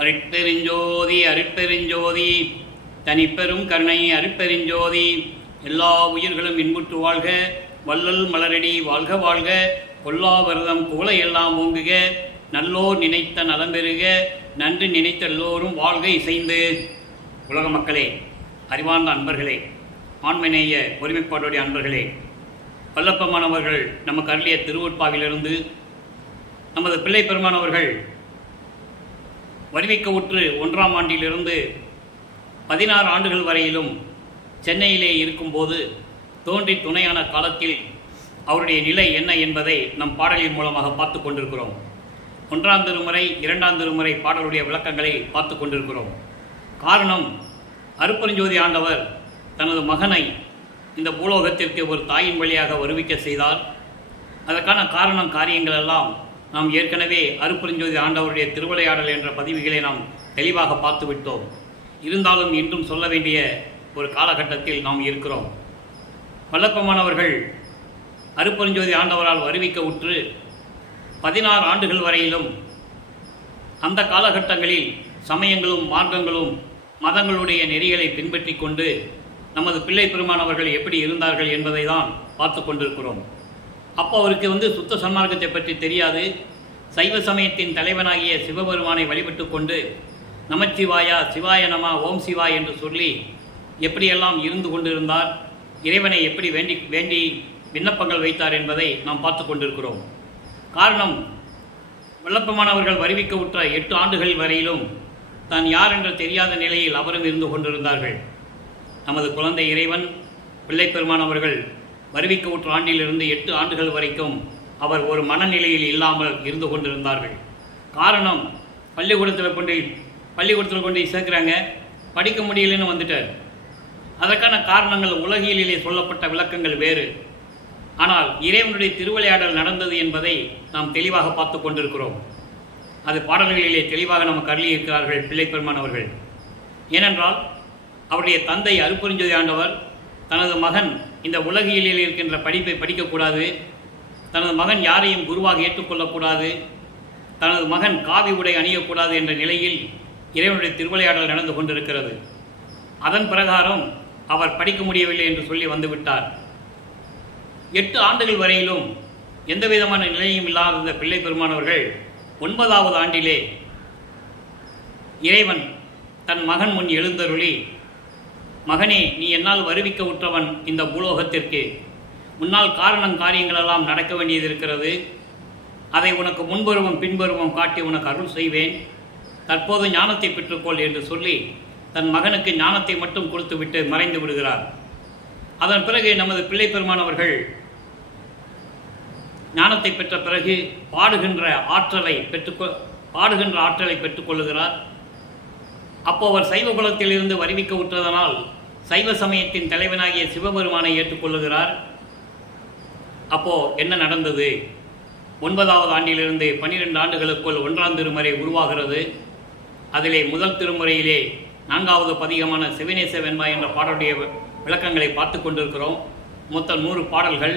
அருட்பெருஞ்சோதி அருட்பெருஞ்சோதி தனிப்பெரும் கருணை அருட்பெருஞ்சோதி. எல்லா உயிர்களும் இன்புற்று வாழ்க, வள்ளல் மலரடி வாழ்க வாழ்க, கொல்லாவிரதம் குவளை எல்லாம் ஓங்குக, நல்லோர் நினைத்த நலம் பெறுக, நன்று நினைத்த எல்லோரும் வாழ்க இசைந்து. உலக மக்களே, அறிவார்ந்த அன்பர்களே, ஆண்மநேய ஒருமைப்பாடுடைய அன்பர்களே, வல்லப்பமானவர்கள் நமக்கு அருளிய திருவொற்பாவிலிருந்து நமது பிள்ளை பெருமானவர்கள் வருவிக்க உற்று 1ஆம் ஆண்டிலிருந்து 16 ஆண்டுகள் வரையிலும் சென்னையிலே இருக்கும்போது தோன்றி துணையான காலத்தில் அவருடைய நிலை என்ன என்பதை நம் பாடலின் மூலமாக பார்த்து கொண்டிருக்கிறோம். 1ஆம் திருமுறை 2ஆம் திருமுறை பாடலுடைய விளக்கங்களை பார்த்து கொண்டிருக்கிறோம். காரணம், அருட்பெருஞ்சோதி ஆண்டவர் தனது மகனை இந்த பூலோகத்திற்கு ஒரு தாயின் வழியாக வருவிக்க செய்தார். அதற்கான காரணம் காரியங்கள் எல்லாம் நாம் ஏற்கனவே அருட்பெருஞ்சோதி ஆண்டவருடைய திருவிளையாடல் என்ற பதிவுகளை நாம் தெளிவாக பார்த்து விட்டோம். இருந்தாலும் இன்றும் சொல்ல வேண்டிய ஒரு காலகட்டத்தில் நாம் இருக்கிறோம். வல்லப்பமானவர்கள் அருட்பெருஞ்சோதி ஆண்டவரால் வருவிக்க உற்று 16 ஆண்டுகள் வரையிலும் அந்த காலகட்டங்களில் சமயங்களும் மார்க்கங்களும் மதங்களுடைய நெறிகளை பின்பற்றி கொண்டு நமது பிள்ளை பெருமானவர்கள் எப்படி இருந்தார்கள் என்பதை தான் பார்த்து கொண்டிருக்கிறோம். அப்போ அவருக்கு சுத்த சன்மார்க்கத்தை பற்றி தெரியாது. சைவ சமயத்தின் தலைவனாகிய சிவபெருமானை வழிபட்டு கொண்டு நமச்சிவாயா, சிவாய நம, ஓம் சிவா என்று சொல்லி எப்படியெல்லாம் இருந்து கொண்டிருந்தார், இறைவனை எப்படி வேண்டி விண்ணப்பங்கள் வைத்தார் என்பதை நாம் பார்த்து கொண்டிருக்கிறோம். காரணம், வல்லப்பமானவர்கள் வருவிக்க உற்ற 8 ஆண்டுகள் வரையிலும் தான் யார் என்று தெரியாத நிலையில் அவரும் இருந்து கொண்டிருந்தார்கள். நமது குழந்தை இறைவன் பிள்ளை பெருமானவர்கள் வருவிக்க உற்ற ஆண்டிலிருந்து 8 ஆண்டுகள் வரைக்கும் அவர் ஒரு மனநிலையில் இல்லாமல் இருந்து கொண்டிருந்தார்கள். காரணம், பள்ளிக்கூடத்தில் கொண்டு சேர்க்குறாங்க, படிக்க முடியலன்னு வந்துட்டார். அதற்கான காரணங்கள் உலகியலிலே சொல்லப்பட்ட விளக்கங்கள் வேறு. ஆனால் இறைவனுடைய திருவிளையாடல் நடந்தது என்பதை நாம் தெளிவாக பார்த்து கொண்டிருக்கிறோம். அது பாடல்களிலே தெளிவாக நமக்கு அருளியிருக்கிறார்கள் பிள்ளை பெருமானவர்கள். ஏனென்றால் அவருடைய தந்தை அருட்பெருஞ்சோதி ஆண்டவர் தனது மகன் இந்த உலகியலில் இருக்கின்ற படிப்பை படிக்கக்கூடாது, தனது மகன் யாரையும் குருவாக ஏற்றுக்கொள்ளக்கூடாது, தனது மகன் காவி உடை அணியக்கூடாது என்ற நிலையில் இறைவனுடைய திருவிளையாடல் நடந்து கொண்டிருக்கிறது. அதன் பிரகாரம் அவர் படிக்க முடியவில்லை என்று சொல்லி வந்துவிட்டார். 8 ஆண்டுகள் வரையிலும் எந்த விதமான நிலையும் இல்லாத பிள்ளை பெருமானவர்கள் 9ஆவது ஆண்டிலே இறைவன் தன் மகன் முன் எழுந்தருளி, மகனே, நீ என்னால் வருவிக்க உற்றவன் இந்த பூலோகத்திற்கு, முன்னால் காரியங்களெல்லாம் நடக்க வேண்டியது இருக்கிறது, அதை உனக்கு முன்பருவம் பின்பருவம் காட்டி உனக்கு அருள் செய்வேன், தற்போது ஞானத்தை பெற்றுக்கொள் என்று சொல்லி தன் மகனுக்கு ஞானத்தை மட்டும் கொடுத்துவிட்டு மறைந்து விடுகிறார். அதன் பிறகு நமது பிள்ளை பெருமானவர்கள் ஞானத்தை பெற்ற பிறகு பாடுகின்ற ஆற்றலை பெற்றுக்கொள்ளுகிறார். அப்போ அவர் சைவ குலத்திலிருந்து வருவிக்க உற்றதனால் சைவ சமயத்தின் தலைவனாகிய சிவபெருமானை ஏற்றுக்கொள்ளுகிறார். அப்போ என்ன நடந்தது? 9ஆவது ஆண்டிலிருந்து 12 ஆண்டுகளுக்குள் 1ஆம் திருமுறை உருவாகிறது. அதிலே முதல் திருமுறையிலே 4வது பதிகமான சிவனேச வெண்பா என்ற பாடலுடைய விளக்கங்களை பார்த்து கொண்டிருக்கிறோம். மொத்தம் 100 பாடல்கள்.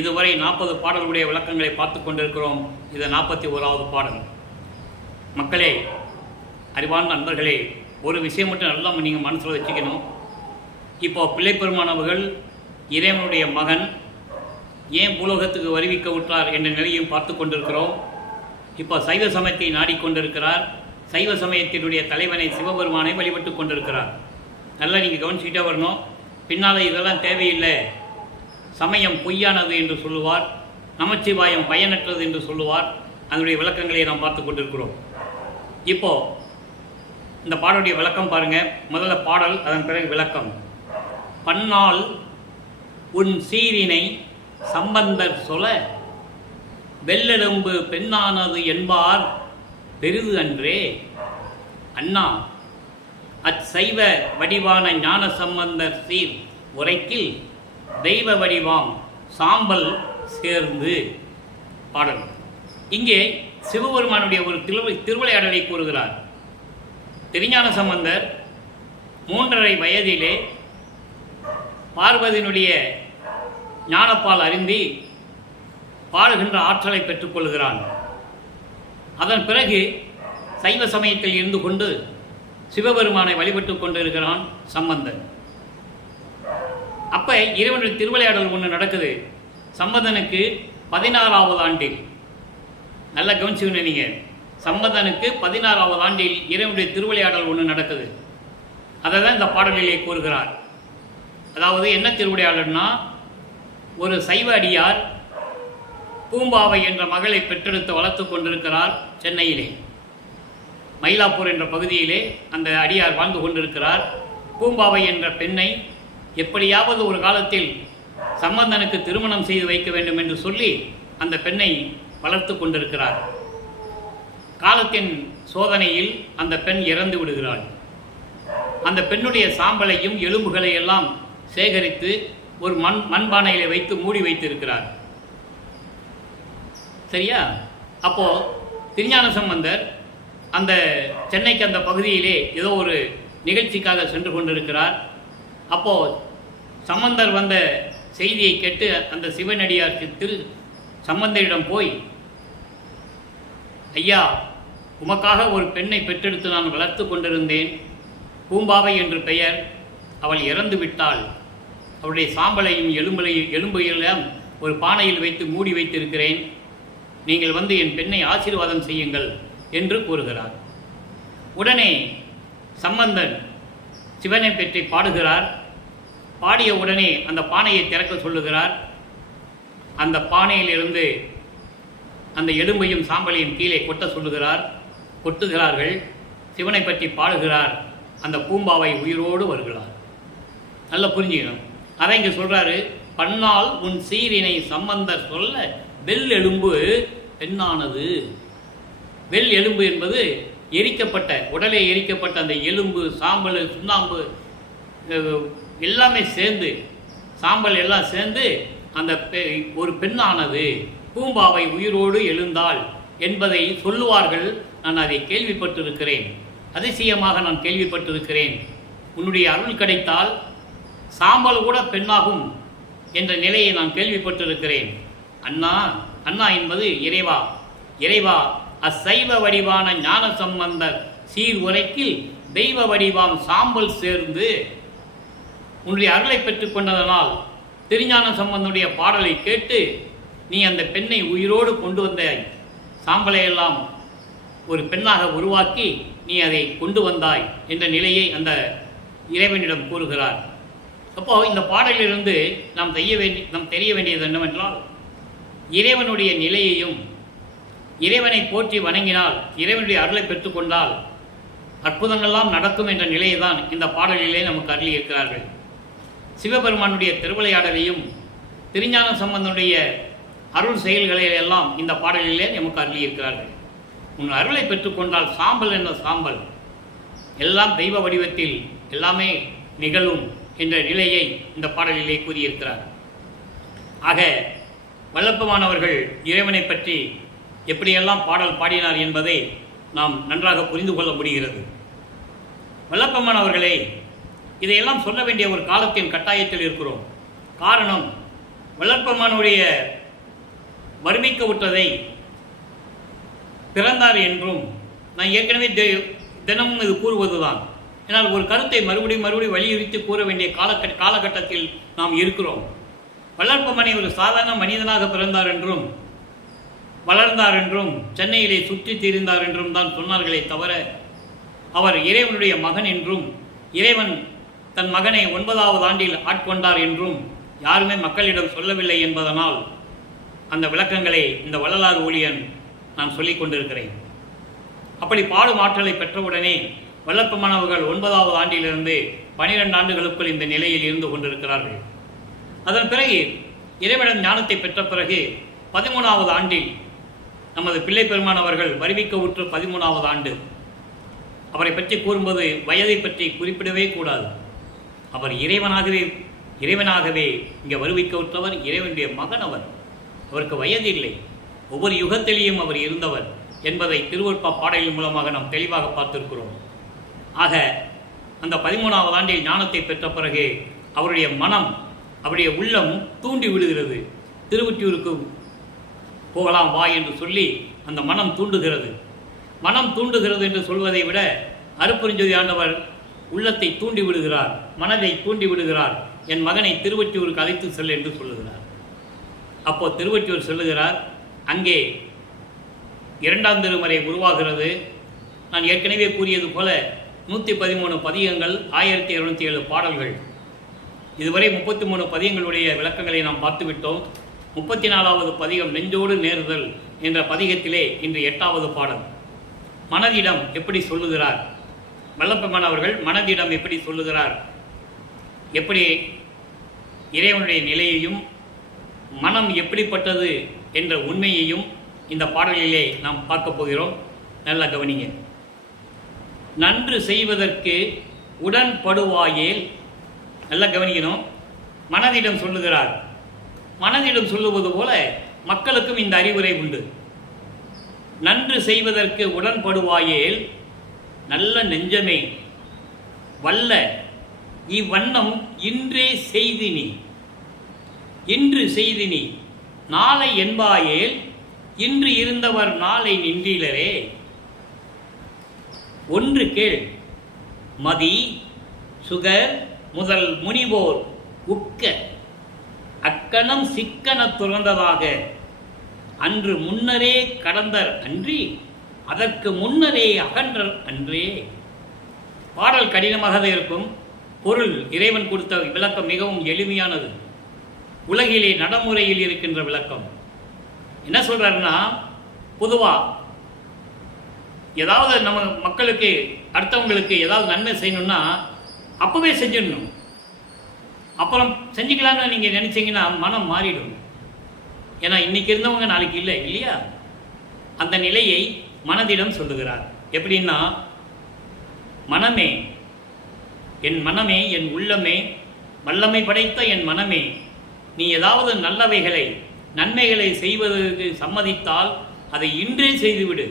இதுவரை 40 பாடல்களுடைய விளக்கங்களை பார்த்து கொண்டிருக்கிறோம். இது 41வது பாடல். மக்களே, அறிவார்ந்த நண்பர்களே, ஒரு விஷயம் மட்டும் நல்லா நீங்கள் மனசில் வச்சுக்கணும். இப்போ பிள்ளை பெருமானவர்கள் இறைவனுடைய மகன் ஏன் பூலோகத்துக்கு வருவிக்க விட்டார் என்ற நிலையும் பார்த்து கொண்டிருக்கிறோம். இப்போ சைவ சமயத்தை நாடிக்கொண்டிருக்கிறார். சைவ சமயத்தினுடைய தலைவனை சிவபெருமானை வழிபட்டு கொண்டிருக்கிறார். நல்லா நீங்கள் கவனிச்சுக்கிட்டே வரணும். பின்னால் இதெல்லாம் தேவையில்லை, சமயம் பொய்யானது என்று சொல்லுவார், நமச்சிவாயம் பயனற்றது என்று சொல்லுவார். அதனுடைய விளக்கங்களை நாம் பார்த்து கொண்டிருக்கிறோம். இப்போது இந்த பாடலுடைய விளக்கம் பாருங்கள். முதல்ல பாடல், அதன் பிறகு விளக்கம். பன்னால் உன் சீரினை சம்பந்தர் சொல, வெள்ளெலும்பு பெண்ணானது என்பார் பெரிது அன்றே. அண்ணா, அச்சைவ வடிவான ஞான சம்பந்தர் சீர் உரைக்கில் தெய்வ வடிவாம் சாம்பல் சேர்ந்து. பாடல் இங்கே சிவபெருமானுடைய ஒரு திருவிளையாடலை கூறுகிறார். திருஞான சம்பந்தர் 3½ வயதிலே பார்வதியினுடைய ஞானப்பால் அருந்தி பாடுகின்ற ஆற்றலை பெற்றுக்கொள்கிறான். அதன் பிறகு சைவ சமயத்தில் இருந்து கொண்டு சிவபெருமானை வழிபட்டு கொண்டிருக்கிறான் சம்பந்தன். அப்போ இறைவனுடைய திருவிளையாடல் ஒன்று நடக்குது. சம்பந்தனுக்கு 16வது ஆண்டில், நல்லா கவனிச்சுக்கணும் நீங்கள், சம்பந்தனுக்கு 16வது ஆண்டில் இறைவனுடைய திருவிளையாடல் ஒன்று நடக்குது. அதை தான் இந்த பாடலிலே கூறுகிறார். அதாவது என்ன திருவிளையாடல்னா, ஒரு சைவ அடியார் பூம்பாவை என்ற மகளை பெற்றெடுத்து வளர்த்து கொண்டிருக்கிறார். சென்னையிலே மயிலாப்பூர் என்ற பகுதியிலே அந்த அடியார் வாழ்ந்து கொண்டிருக்கிறார். பூம்பாவை என்ற பெண்ணை எப்படியாவது ஒரு காலத்தில் சம்பந்தனுக்கு திருமணம் செய்து வைக்க வேண்டும் என்று சொல்லி அந்த பெண்ணை வளர்த்து கொண்டிருக்கிறார். காலத்தின் சோதனையில் அந்த பெண் இறந்து விடுகிறாள். அந்த பெண்ணுடைய சாம்பலையும் எலும்புகளை எல்லாம் சேகரித்து ஒரு மண்பானையிலே வைத்து மூடி வைத்திருக்கிறார். சரியா? அப்போ திருஞான சம்பந்தர் அந்த சென்னைக்கு அந்த பகுதியிலே ஏதோ ஒரு நிகழ்ச்சிக்காக சென்று கொண்டிருக்கிறார். அப்போ சம்பந்தர் வந்த செய்தியை கேட்டு அந்த சிவனடியார் திரு சம்பந்தரிடம் போய், ஐயா, உமக்காக ஒரு பெண்ணை பெற்றெடுத்து நான் வளர்த்து கொண்டிருந்தேன். பூம்பாவை என்று பெயர். அவள் இறந்து விட்டாள். அவளுடைய சாம்பலையும் எலும்பையெல்லாம் ஒரு பானையில் வைத்து மூடி வைத்திருக்கிறேன். நீங்கள் வந்து என் பெண்ணை ஆசீர்வாதம் செய்யுங்கள் என்று கூறுகிறார். உடனே சம்பந்தன் சிவனை பற்றி பாடுகிறார். பாடிய உடனே அந்த பானையை திறக்க சொல்லுகிறார். அந்த பானையிலிருந்து அந்த எலும்பையும் சாம்பலையும் கீழே கொட்ட சொல்லுகிறார். கொட்டுகிறார்கள். சிவனை பற்றி பாடுகிறார். அந்த பூம்பாவை உயிரோடு வருகிறார். நல்லா புரிஞ்சுக்கணும். அதை இங்கே சொல்கிறாரு. பன்னால் உன் சீரினை சம்பந்தர் சொல்ல வெள் எலும்பு பெண்ணானது. வெள் எலும்பு என்பது எரிக்கப்பட்ட, உடலை எரிக்கப்பட்ட அந்த எலும்பு, சாம்பல், சுண்ணாம்பு எல்லாமே சேர்ந்து, சாம்பல் எல்லாம் சேர்ந்து அந்த ஒரு பெண்ணானது, பூம்பாவை உயிரோடு எழுந்தாள் என்பதை சொல்லுவார்கள். நான் அதை கேள்விப்பட்டிருக்கிறேன். அதிசயமாக நான் கேள்விப்பட்டிருக்கிறேன். உன்னுடைய அருள் கிடைத்தால் சாம்பல் கூட பெண்ணாகும் என்ற நிலையை நான் கேள்விப்பட்டிருக்கிறேன். அண்ணா, அண்ணா என்பது இறைவா, இறைவா, அசைவ வடிவான ஞான சம்பந்தர் சீர் உரைக்கில் தெய்வ வடிவாம் சாம்பல் சேர்ந்து உன்னுடைய அருளை பெற்றுக் கொண்டதனால் திருஞான சம்பந்தனுடைய பாடலை கேட்டு நீ அந்த பெண்ணை உயிரோடு கொண்டு வந்த சாம்பலை எல்லாம் ஒரு பெண்ணாக உருவாக்கி நீ அதை கொண்டு வந்தாய் என்ற நிலையை அந்த இறைவனிடம் கூறுகிறார். அப்போ இந்த பாடலிலிருந்து நாம் தெரிய வேண்டியது என்னவென்றால், இறைவனுடைய நிலையையும், இறைவனை போற்றி வணங்கினால், இறைவனுடைய அருளை பெற்றுக்கொண்டால் அற்புதங்கள்லாம் நடக்கும் என்ற நிலையை தான் இந்த பாடலிலே நமக்கு அருளி இருக்கிறார்கள். சிவபெருமானுடைய திருவிளையாடலையும் திருஞான சம்பந்தனுடைய அருள் செயல்களை எல்லாம் இந்த பாடலிலே நமக்கு அருளி இருக்கிறார்கள். உன் அருளை பெற்றுக்கொண்டால் சாம்பல் என்ற சாம்பல் எல்லாம் தெய்வ வடிவத்தில் எல்லாமே நிகழும் என்ற நிலையை இந்த பாடலிலே கூறியிருக்கிறார். ஆக வல்லப்பமானவர்கள் இறைவனை பற்றி எப்படியெல்லாம் பாடல் பாடினார் என்பதை நாம் நன்றாக புரிந்து கொள்ள முடிகிறது. வல்லப்பமானவர்களே, இதையெல்லாம் சொல்ல வேண்டிய ஒரு காலத்தின் கட்டாயத்தில் இருக்கிறோம். காரணம், வல்லப்பமானுடைய வறுமைக்கு விட்டதை பிறந்தார் என்றும் நான் ஏற்கனவே தினமும் இது கூறுவதுதான். ஏன்னால் ஒரு கருத்தை மறுபடியும் வலியுறுத்தி கூற வேண்டிய காலகட்டத்தில் நாம் இருக்கிறோம். வல்லற்பமணி ஒரு சாதாரண மனிதனாக பிறந்தார் என்றும் வளர்ந்தார் என்றும் சென்னையிலே சுற்றி திரிந்தார் என்றும் தான் சொன்னார்களே தவிர, அவர் இறைவனுடைய மகன் என்றும் இறைவன் தன் மகனை 9வது ஆண்டில் ஆட்கொண்டார் என்றும் யாருமே மக்களிடம் சொல்லவில்லை என்பதனால் அந்த விளக்கங்களை இந்த வள்ளலார் ஊழியன் நான் சொல்லிக் கொண்டிருக்கிறேன். அப்படி பாடும் ஆற்றலை பெற்றவுடனே வல்லப்பமானவர்கள் 9வது ஆண்டிலிருந்து 12 ஆண்டுகளுக்குள் இந்த நிலையில் இருந்து கொண்டிருக்கிறார்கள். அதன் பிறகு இறைவனிடம் ஞானத்தை பெற்ற பிறகு 13வது ஆண்டில் நமது பிள்ளை பெருமான் அவர்கள் வருவிக்க உற்று 13வது ஆண்டு. அவரை பற்றி கூறும்போது வயதை பற்றி குறிப்பிடவே கூடாது. அவர் இறைவனாகவே இங்கே வருவிக்க உற்றவர், இறைவனுடைய மகன் அவர். அவருக்கு வயது இல்லை, ஒவ்வொரு யுகத்திலேயும் அவர் இருந்தவர் என்பதை திருவருட்பா பாடலின் மூலமாக நாம் தெளிவாக பார்த்திருக்கிறோம். ஆக அந்த 13வது ஆண்டில் ஞானத்தை பெற்ற பிறகு அவருடைய மனம், அவருடைய உள்ளம் தூண்டி விடுகிறது. திருவொற்றியூருக்கு போகலாம் வா என்று சொல்லி அந்த மனம் தூண்டுகிறது. மனம் தூண்டுகிறது என்று சொல்வதை விட அருட்பெருஞ்சோதி ஆண்டவர் உள்ளத்தை தூண்டி விடுகிறார், மனதை தூண்டி விடுகிறார். என் மகனை திருவொற்றியூருக்கு அழைத்து செல் என்று சொல்லுகிறார். அப்போ திருவொற்றியூர் சொல்லுகிறார். அங்கே 2ஆம் திருமுறை உருவாகிறது. நான் ஏற்கனவே கூறியது போல 113 பதிகங்கள், 1207 பாடல்கள். இதுவரை 33 பதிகங்களுடைய விளக்கங்களை நாம் பார்த்துவிட்டோம். 34வது பதிகம் நெஞ்சோடு நேருதல் என்ற பதிகத்திலே இன்று 8வது பாடல். மனதிடம் எப்படி சொல்லுகிறார் வல்லப்பெருமான் அவர்கள்? மனதிடம் எப்படி சொல்லுகிறார்? எப்படி இறைவனுடைய நிலையையும் மனம் எப்படிப்பட்டது என்ற உண்மையையும் இந்த பாடலிலே நாம் பார்க்க போகிறோம். நல்ல கவனிங்க. நன்று செய்வதற்கு உடன்படுவாயேல். நல்ல கவனிக்கணும். மனதிடம் சொல்லுகிறார். மனதிடம் சொல்லுவது போல மக்களுக்கும் இந்த அறிவுரை உண்டு. நன்று செய்வதற்கு உடன்படுவாயேல் நல்ல நெஞ்சமே வல்ல இவ்வண்ணம் இன்றே செய்தினி. இன்று செய்தினி நாளை என்பாயேல் இன்று இருந்தவர் நாளை நின்றீலரே. ஒன்று கேள் மதி சுகர் முதல் முனிவோர் உக்க அக்கணம் சிக்கன துறந்ததாக அன்று முன்னரே கடந்தர் அன்றி அதற்கு முன்னரே அகன்றர் அன்றே. பாடல் கடினமாக இருக்கும். பொருள் இறைவன் கொடுத்த விளக்கம் மிகவும் எளிமையானது. உலகிலே நடைமுறையில் இருக்கின்ற விளக்கம். என்ன சொல்றாருன்னா, பொதுவா ஏதாவது நம்ம மக்களுக்கு அடுத்தவங்களுக்கு ஏதாவது நன்மை செய்யணும்னா அப்பவே செஞ்சிடணும். அப்புறம் செஞ்சுக்கலான்னு நீங்கள் நினச்சிங்கன்னா மனம் மாறிடும். ஏன்னா இன்னைக்கு இருந்தவங்க நாளைக்கு இல்லை இல்லையா? அந்த நிலையை மனதிடம் சொல்லுகிறார். எப்படின்னா, மனமே என் மனமே, என் உள்ளமே, வல்லமை படைத்த என் மனமே, நீ ஏதாவது நல்லவைகளை நன்மைகளை செய்வதற்கு சம்மதித்தால் அதை இன்றே செய்துவிடு.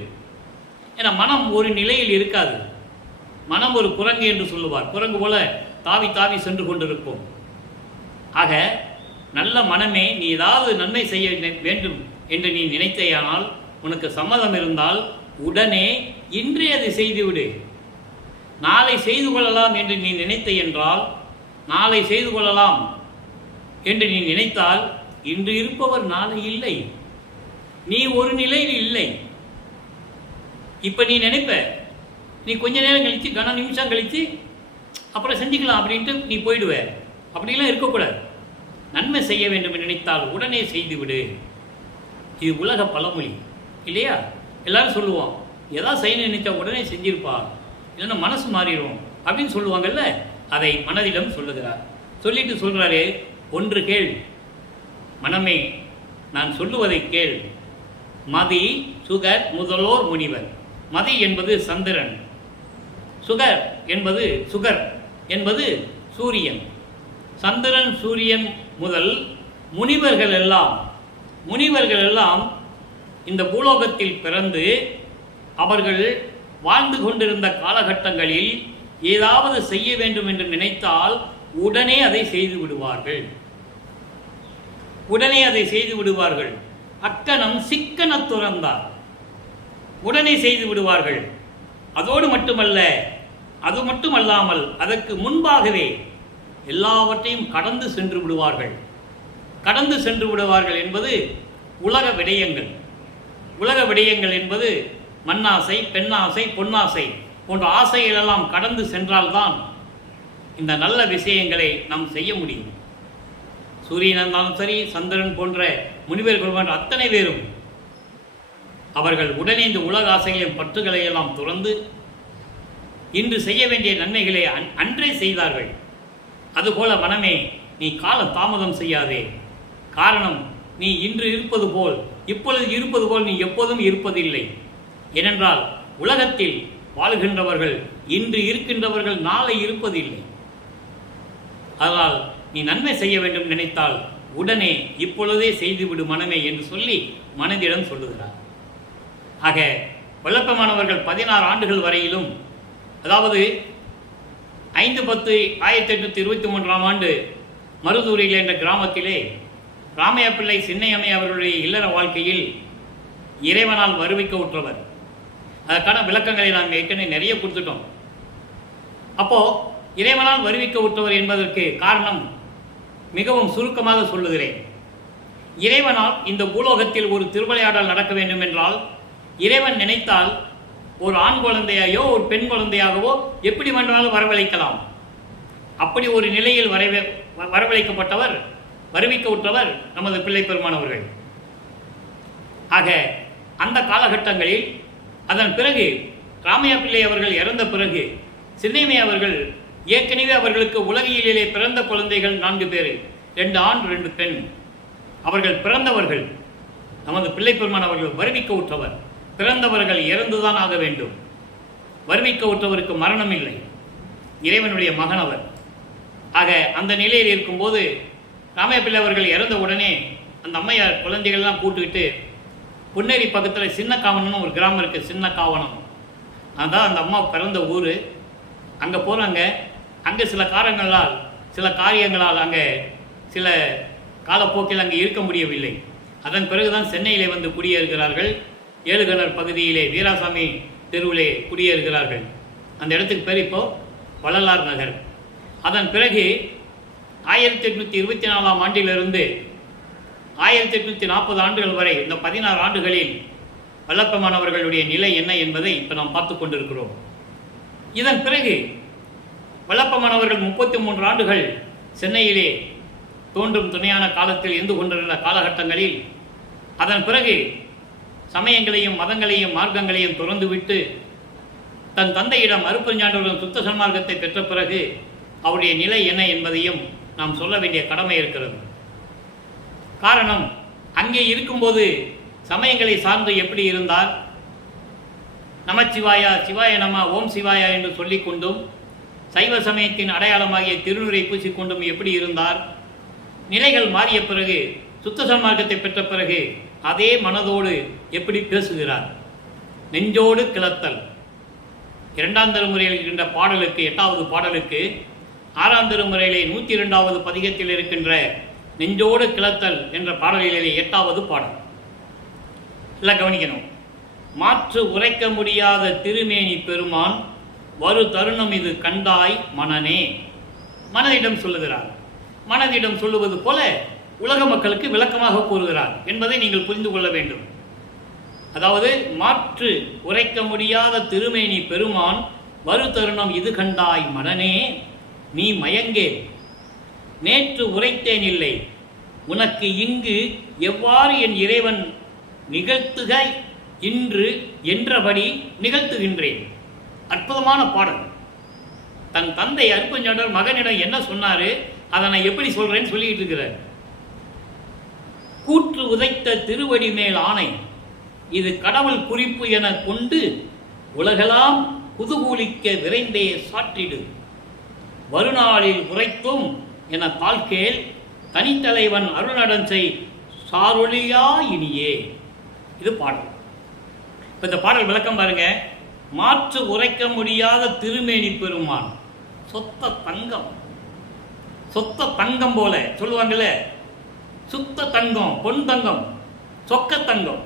ஏன்னா மனம் ஒரு நிலையில் இருக்காது. மனம் ஒரு குரங்கு என்று சொல்லுவார். குரங்கு போல தாவி தாவி சென்று கொண்டிருக்கும். ஆக நல்ல மனமே, நீ ஏதாவது நன்மை செய்ய வேண்டும் என்று நீ நினைத்தேயானால், உனக்கு சம்மதம் இருந்தால் உடனே இன்றே அதை செய்துவிடு. நாளை செய்து கொள்ளலாம் என்று நீ நினைத்த என்றால், நாளை செய்து கொள்ளலாம் என்று நீ நினைத்தால் இன்று இருப்பவர் நாளை இல்லை. நீ ஒரு நிலையில் இல்லை. இப்போ நீ நினைப்ப, நீ கொஞ்ச நேரம் கழித்து, கன நிமிஷம் கழித்து அப்புறம் செஞ்சுக்கலாம் அப்படின்ட்டு நீ போயிடுவ. அப்படிலாம் இருக்கக்கூடாது. நன்மை செய்ய வேண்டும் என்று நினைத்தால் உடனே செய்துவிடு. இது உலக பழமொழி இல்லையா? எல்லாரும் சொல்லுவோம், ஏதாவது செய்ய நினைச்சா உடனே செஞ்சிருப்பா, இல்லைன்னா மனசு மாறிடும் அப்படின்னு சொல்லுவாங்கல்ல. அதை மனதிடம் சொல்லுகிறார். சொல்லிட்டு சொல்கிறாரு, ஒன்று கேள் மனமே, நான் சொல்லுவதை கேள். மதி சுகர் முதலோர் முனிவர். மதி என்பது சந்திரன், சுகர் என்பது சூரியன். சந்திரன் சூரியன் முதல் முனிவர்கள் எல்லாம் இந்த பூலோகத்தில் பிறந்து அவர்கள் வாழ்ந்து கொண்டிருந்த காலகட்டங்களில் ஏதாவது செய்ய வேண்டும் என்று நினைத்தால் உடனே அதை செய்து விடுவார்கள். அக்கணம் சிக்கன துறந்தார், உடனே செய்து விடுவார்கள். அது மட்டுமல்லாமல் அதற்கு முன்பாகவே எல்லாவற்றையும் கடந்து சென்று விடுவார்கள் என்பது உலக விடயங்கள் என்பது மண்ணாசை, பெண்ணாசை, பொன்னாசை போன்ற ஆசைகளெல்லாம் கடந்து சென்றால்தான் இந்த நல்ல விஷயங்களை நாம் செய்ய முடியும். சூரியன் இருந்தாலும் சரி, சந்திரன் போன்ற முனிவர்கள் போன்ற அத்தனை பேரும் அவர்கள் உடனே இந்த உலக ஆசைகளின் பற்றுகளை எல்லாம் துறந்து இன்று செய்ய வேண்டிய நன்மைகளை அன்றே செய்தார்கள். அதுபோல மனமே, நீ கால தாமதம் செய்யாதே. காரணம், நீ இன்று இருப்பது போல், இப்பொழுது இருப்பது போல் நீ எப்போதும் இருப்பதில்லை. ஏனென்றால் உலகத்தில் வாழ்கின்றவர்கள் இன்று இருக்கின்றவர்கள் நாளை இருப்பதில்லை. அதனால் நீ நன்மை செய்ய வேண்டும் நினைத்தால் உடனே இப்பொழுதே செய்துவிடு மனமே என்று சொல்லி மனதிடம் சொல்லுகிறார். ஆக வல்லப்பெருமானவர்கள் 16 ஆண்டுகள் வரையிலும், அதாவது 5/10/1823 ஆண்டு மருதூரில் என்ற கிராமத்திலே ராமையா பிள்ளை சின்னையம்மை அவர்களுடைய இல்லற வாழ்க்கையில் இறைவனால் வருவிக்க உற்றவர். அதற்கான விளக்கங்களை நாம் ஏற்கனவே நிறைய கொடுத்துட்டோம். அப்போது இறைவனால் வருவிக்க விட்டவர் என்பதற்கு காரணம் மிகவும் சுருக்கமாக சொல்லுகிறேன். இறைவனால் இந்த பூலோகத்தில் ஒரு திருவிளையாடல் நடக்க வேண்டும் என்றால் இறைவன் நினைத்தால் ஒரு ஆண் குழந்தையோ ஒரு பெண் குழந்தையாகவோ எப்படி வேண்டுமானாலும் வரவழைக்கலாம். அப்படி ஒரு நிலையில் வரவழைக்கப்பட்டவர், வருவிக்க விட்டவர் நமது பிள்ளை பெருமானவர்கள். ஆக அந்த காலகட்டங்களில் அதன் பிறகு ராமையா பிள்ளை அவர்கள் இறந்த பிறகு சின்னைமை அவர்கள் ஏற்கனவே அவர்களுக்கு உலகியலிலே பிறந்த குழந்தைகள் 4 பேர், 2 ஆண் 2 பெண். அவர்கள் பிறந்தவர்கள். நமது பிள்ளை பெருமான் அவர்கள் வருவிக்க விட்டவர். பிறந்தவர்கள் இறந்துதான் ஆக வேண்டும். வருவிக்க விட்டவருக்கு மரணம் இல்லை. இறைவனுடைய மகன் அவர். ஆக அந்த நிலையில் இருக்கும்போது ராமையா பிள்ளை அவர்கள் இறந்த உடனே அந்த அம்மையார் குழந்தைகள்லாம் கூட்டுக்கிட்டு பொன்னேரி பக்கத்தில் சின்ன காவணம்னு ஒரு கிராமம் இருக்குது. சின்ன காவணம் அதான் அந்த அம்மா பிறந்த ஊர். அங்கே போகிறாங்க. அங்கே சில காரியங்களால் அங்கே சில காலப்போக்கில் அங்கே இருக்க முடியவில்லை. அதன் பிறகுதான் சென்னையிலே வந்து குடியேறுகிறார்கள். ஏழுகிணர் பகுதியிலே வீராசாமி தெருவிலே குடியேறுகிறார்கள். அந்த இடத்துக்கு பேர் இப்போ வள்ளலார் நகர். அதன் பிறகு 1824ஆம் ஆண்டிலிருந்து 1840 ஆண்டுகள் வரை இந்த 16 ஆண்டுகளில் வல்லப்பமானவர்களுடைய நிலை என்ன என்பதை இப்போ நாம் பார்த்து கொண்டிருக்கிறோம். இதன் பிறகு வல்லப்பமானவர்கள் 33 ஆண்டுகள் சென்னையிலே தோன்றும் துணையான காலத்தில் இருந்து கொண்டிருந்த காலகட்டங்களில் அதன் பிறகு சமயங்களையும் மதங்களையும் மார்க்கங்களையும் துறந்துவிட்டு தன் தந்தையிடம் அருப்பஞ்சாண்டவர்கள் சுத்த சன்மார்க்கத்தை பெற்ற பிறகு அவருடைய நிலை என்ன என்பதையும் நாம் சொல்ல வேண்டிய கடமை இருக்கிறது. காரணம், அங்கே இருக்கும்போது சமயங்களை சார்ந்து எப்படி இருந்தார்? நமச்சிவாயா, சிவாய நம, ஓம் சிவாயா என்று சொல்லிக்கொண்டும் சைவ சமயத்தின் அடையாளமாகிய திருநூரை பூசிக்கொண்டும் எப்படி இருந்தார்? நிலைகள் மாறிய பிறகு சுத்த சன்மார்க்கத்தை பெற்ற பிறகு அதே மனதோடு எப்படி பேசுகிறார்? நெஞ்சோடு கிளத்தல். 2ஆம் திருமுறையில் இருக்கின்ற பாடலுக்கு 8வது பாடலுக்கு 6ஆம் திருமுறையிலே 102வது பதிகத்தில் இருக்கின்ற நெஞ்சோடு கிளத்தல் என்ற பாடலிலே 8வது பாடல். இல்லை, கவனிக்கணும். மாற்று உரைக்க முடியாத திருமேனி பெருமான் வரு தருணம் இது கண்டாய் மனனே. மனதிடம் சொல்லுகிறார். மனதிடம் சொல்லுவது போல உலக மக்களுக்கு விளக்கமாக கூறுகிறார் என்பதை நீங்கள் புரிந்து கொள்ள வேண்டும். அதாவது மாற்று உரைக்க முடியாத திருமேனி பெருமான் வரு தருணம் இது கண்டாய் மனனே, நீ மயங்கே. நேற்று உரைத்தேன் இல்லை, உனக்கு இங்கு எவ்வாறு என் இறைவன் நிகழ்த்துக இன்று என்றபடி நிகழ்த்துகின்றேன். அற்புதமான பாடல். தன் தந்தை அருப்பஞ்சாண்டவர் மகனிடம் என்ன சொன்னாரு, அதை நான் எப்படி சொல்றேன்னு சொல்லிட்டு இருக்கிறார். கூற்று உதைத்த திருவடி மேல் ஆணை, இது கடவுள் குறிப்பு என கொண்டு உலகெல்லாம் குதூகூலிக்க விரைந்தே சாற்றிடு. வருநாளில் உரைத்தும் என தாழ்கேள் தனித்தலைவன் அருள்நடஞ்சை சாரொழியா இனியே. இது பாடல். இப்போ இந்த பாடல் விளக்கம் பாருங்க. மாற்று உரைக்க முடியாத திருமேனி பெருமான், சொத்த தங்கம். சொத்த தங்கம் போல சொல்லுவாங்கல்ல, சுத்த தங்கம், பொன் தங்கம், சொக்க தங்கம்.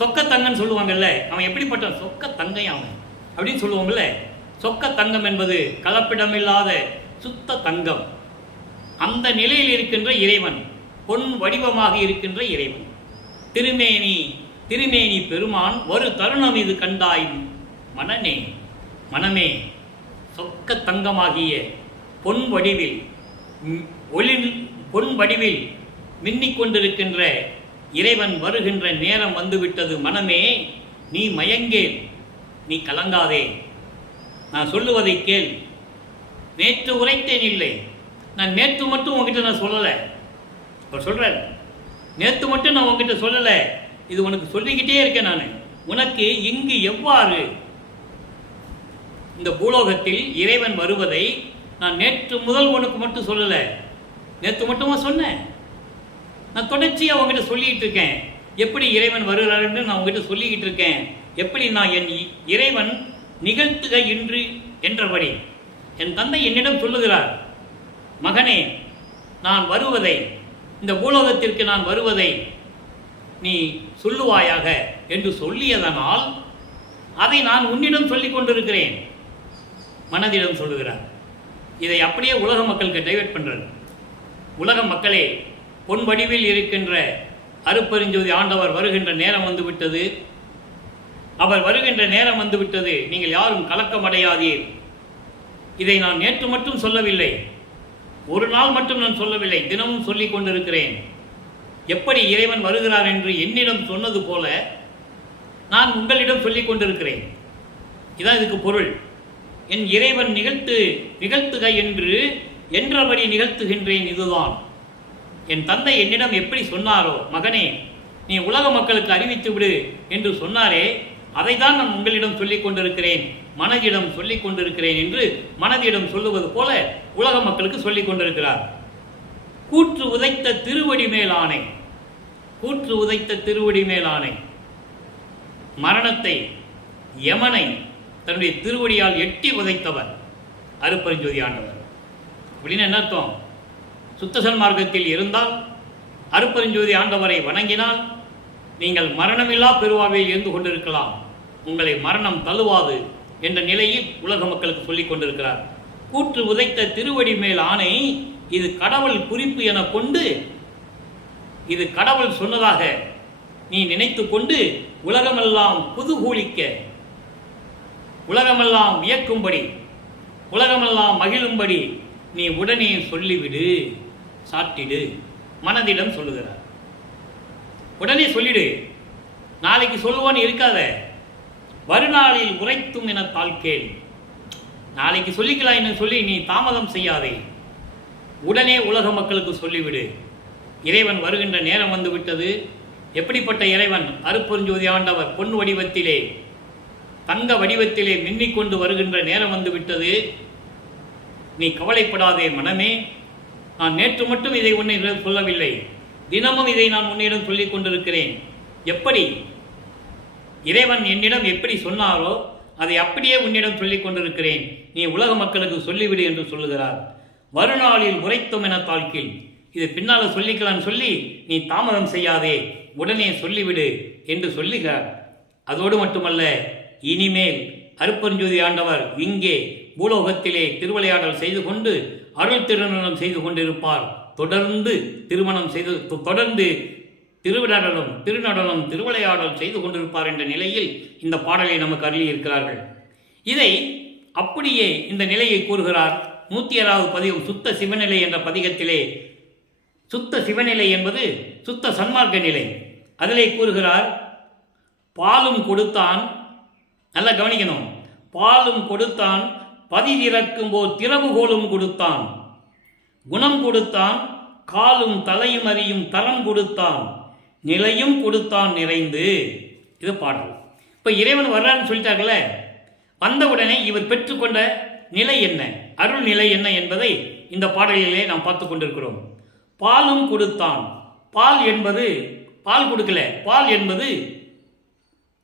சொக்க தங்கன்னு சொல்லுவாங்கல்ல, அவன் எப்படிப்பட்ட சொக்க தங்கம் அவன் அப்படின்னு சொல்லுவாங்கல்ல. சொக்க தங்கம் என்பது கலப்பிடமில்லாத சுத்த தங்கம். அந்த நிலையில் இருக்கின்ற இறைவன், பொன் வடிவமாக இருக்கின்ற இறைவன். திருமேனி பெருமான் ஒரு தருணம் இது கண்டாய் மனனே, மனமே. சொக்க தங்கமாகிய பொன் வடிவில் பொன் வடிவில் மின்னிக் கொண்டிருக்கின்ற இறைவன் வருகின்ற நேரம் வந்துவிட்டது. மனமே, நீ மயங்கேல், நீ கலங்காதே, நான் சொல்லுவதை கேள். நேற்று உரைத்தேன் இல்லை, நான் நேற்று மட்டும் உங்ககிட்ட நான் சொல்லலை. அவர் சொல்கிறார், நேற்று மட்டும் நான் உங்ககிட்ட சொல்லலை, இது உனக்கு சொல்லிக்கிட்டே இருக்கேன். நான் உனக்கு இங்கு எவ்வாறு இந்த பூலோகத்தில் இறைவன் வருவதை நான் நேற்று முதல் உனக்கு மட்டும் சொல்லலை. நேற்று மட்டுமா சொன்னேன், நான் தொடர்ச்சியாக உங்ககிட்ட சொல்லிக்கிட்டு இருக்கேன். எப்படி இறைவன் வருகிறாருன்னு நான் உங்ககிட்ட சொல்லிக்கிட்டு இருக்கேன். எப்படி நான் என் இறைவன் நிகழ்த்துக இன்று என்றபடி என் தந்தை என்னிடம் சொல்லுகிறார், மகனே, நான் வருவதை, இந்த பூலோகத்திற்கு நான் வருவதை நீ சொல்லுவாயாக என்று சொல்லியதனால் அதை நான் உன்னிடம் சொல்லிக் கொண்டிருக்கிறேன். மனதிடம் சொல்லுகிறார். இதை அப்படியே உலக மக்களுக்கு டைவர்ட் பண்ணுறது. உலக மக்களே, பொன் வடிவில் இருக்கின்ற அருட்பெருஞ்சோதி ஆண்டவர் வருகின்ற நேரம் வந்துவிட்டது. அவர் வருகின்ற நேரம் வந்துவிட்டது. நீங்கள் யாரும் கலக்கமடையாதீர். இதை நான் நேற்று மட்டும் சொல்லவில்லை, ஒரு நாள் மட்டும் நான் சொல்லவில்லை, தினமும் சொல்லிக் கொண்டிருக்கிறேன். எப்படி இறைவன் வருகிறார் என்று என்னிடம் சொன்னது போல நான் உங்களிடம் சொல்லிக் கொண்டிருக்கிறேன். இதான் இதுக்கு பொருள். என் இறைவன் நிகழ்த்துக என்று என்றபடி நிகழ்த்துகின்றேன். இதுதான் என் தந்தை என்னிடம் எப்படி சொன்னாரோ, மகனே நீ உலக மக்களுக்கு அறிவித்து விடு என்று சொன்னாரே, அதை தான் நான் உங்களிடம் சொல்லிக் கொண்டிருக்கிறேன், மனதிடம் சொல்லிக் கொண்டிருக்கிறேன் என்று மனதிடம் சொல்லுவது போல உலக மக்களுக்கு சொல்லிக் கொண்டிருக்கிறார். கூற்று உதைத்த திருவடி மேலானை, கூற்று உதைத்த திருவடி மேலானை. மரணத்தை, யமனை தன்னுடைய திருவடியால் எட்டி உதைத்தவர் அருட்பெருஞ்சோதி ஆண்டவர். அப்படின்னு என்ன அர்த்தம்? சுத்த சன்மார்க்கத்தில் இருந்தால், அருட்பெருஞ்சோதி ஆண்டவரை வணங்கினால் நீங்கள் மரணமில்லா பெருவாழ்வில் இருந்து கொண்டிருக்கலாம், உங்களை மரணம் தழுவாது என்ற நிலையில் உலக மக்களுக்கு சொல்லிக் கொண்டிருக்கிறார். கூற்று உதைத்த திருவடி மேல் ஆணை, இது கடவுள் குறிப்பு என கொண்டு, இது கடவுள் சொன்னதாக நீ நினைத்து கொண்டு உலகமெல்லாம் புதுகூலிக்க, உலகமெல்லாம் வியக்கும்படி, உலகமெல்லாம் மகிழும்படி நீ உடனே சொல்லிவிடு, சாட்டிடு. மனதிடம் சொல்லுகிறார். உடனே சொல்லிடு, நாளைக்கு சொல்லுவான்னு இருக்காத. வருநாளில் உரைத்தும் என தாழ்கேள். நாளைக்கு சொல்லிக்கலாம் என்று சொல்லி நீ தாமதம் செய்யாதே, உடனே உலக மக்களுக்கு சொல்லிவிடு. இறைவன் வருகின்ற நேரம் வந்துவிட்டது. எப்படிப்பட்ட இறைவன்? அருட்பெருஞ்சோதி ஆண்டவர் பொன் வடிவத்திலே, தங்க வடிவத்திலே மின்னிக்கொண்டு வருகின்ற நேரம் வந்துவிட்டது. நீ கவலைப்படாதே மனமே. நான் நேற்று மட்டும் இதை உன்னிடம் சொல்லவில்லை, தினமும் இதை நான் உன்னிடம் சொல்லிக் கொண்டிருக்கிறேன். எப்படி இறைவன் என்னிடம் எப்படி சொன்னாரோ அதை அப்படியே உன்னிடம் சொல்லிக் கொண்டிருக்கிறேன். நீ உலக மக்களுக்கு சொல்லிவிடு என்று சொல்லுகிறார். வருநாளில் உரைத்தும் என தாழ்கில். இது பின்னால் சொல்லிக்கலான்னு சொல்லி நீ தாமதம் செய்யாதே, உடனே சொல்லிவிடு என்று சொல்லுகிறார். அதோடு மட்டுமல்ல, இனிமேல் அருட்பெருஞ்சோதி ஆண்டவர் இங்கே பூலோகத்திலே திருவிளையாடல் செய்து கொண்டு அருள் திருநடம் செய்து கொண்டிருப்பார். தொடர்ந்து திருமணம் செய்து, தொடர்ந்து திருவிழாடலும் திருநடனம் திருவிளையாடல் செய்து கொண்டிருப்பார் என்ற நிலையில் இந்த பாடலை நமக்கு அருளியிருக்கிறார்கள். இதை அப்படியே இந்த நிலையை கூறுகிறார். 106வது பதிகம் சுத்த சிவநிலை என்ற பதிகத்திலே, சுத்த சிவநிலை என்பது சுத்த சன்மார்க்க நிலை. அதிலே கூறுகிறார், பாலும் கொடுத்தான், நல்லா கவனிக்கணும், பாலும் கொடுத்தான், பதி திறக்கும் போது திறவுகோலும் கொடுத்தான், குணம் கொடுத்தான், காலும் தலையும் அறியும் தரம் கொடுத்தான், நிலையும் கொடுத்தான் நிறைந்து. இது பாடல். இப்போ இறைவன் வர்றான்னு சொல்லிட்டார்கள, வந்தவுடனே இவர் பெற்றுக்கொண்ட நிலை என்ன, அருள் நிலை என்ன என்பதை இந்த பாடலிலே நாம் பார்த்து கொண்டிருக்கிறோம். பாலும் கொடுத்தான். பால் என்பது, பால் கொடுக்கல, பால் என்பது,